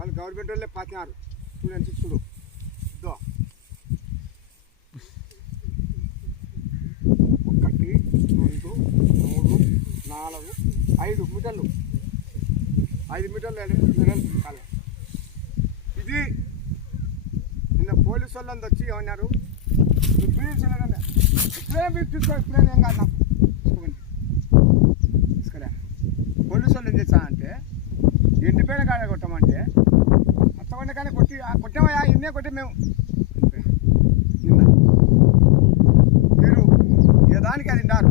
వాళ్ళు గవర్నమెంట్ వాళ్ళే పాతినారు చూడండి చూడు ఇద్దో 1 2 3 4 5 మీటర్లు 5 మీటర్లు కాలం ఇది నిన్న పోలీసు వాళ్ళంతా వచ్చి ఏమన్నారు ఇప్పుడే తీసుకో ఇప్పుడే ఏం కాదు నాకు తీసుకురా పోలీసు వాళ్ళు ఏం చేస్తానంటే ఎండిపోయిన కాడ కొట్టమంటే మొత్తం కానీ కొట్టామయ్యా ఇన్నే కొట్టే మేము నిన్న మీరు ఏ దానికి అది విన్నారు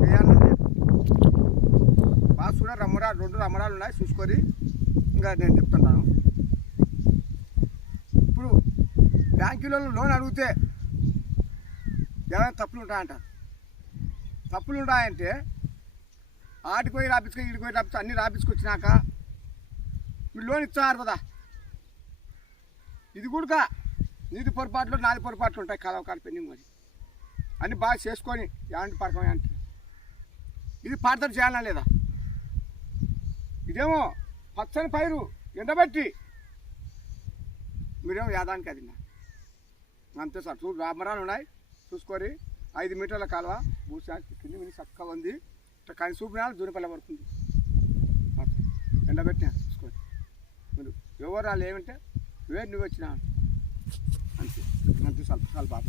చేయాలని బాగా చూడ 2 రమ్మరాలు ఉన్నాయి చూసుకొని ఇంకా నేను చెప్తున్నాను ఇప్పుడు బ్యాంకులలో లోన్ అడిగితే ఏమైనా తప్పులు ఉంటాయంటారు తప్పులు ఉంటాయంటే ఆడికి పోయి రాపించుకో ఈడికి పోయి రాపించుకో అన్నీ రాపించుకొచ్చినాక మీరు లోన్ ఇస్తున్నారు కదా ఇది కూడా నీది పొరపాట్లు నాది పొరపాట్లు ఉంటాయి కాలువ కాడ పెండింగ్ మరి అన్నీ బాగా చేసుకొని ఎలాంటి పరకమే అంటే ఇది పాడతారు చేయాలా లేదా ఇదేమో పచ్చని పైరు ఎండబెట్టి మీరేమో యాదానికి అది అంతే సార్ చూడు రామరాలు ఉన్నాయి చూసుకొని 5 మీటర్ల కాలువ భూసా కింది మీద చక్కగా ఉంది కానీ చూపినా దూరపల్ల పడుతుంది ఎండబెట్టినా చూసుకొని మీరు ఎవరు వాళ్ళు ఏమంటే నువ్వు వచ్చినా అంతే అంతే చాలా బాగా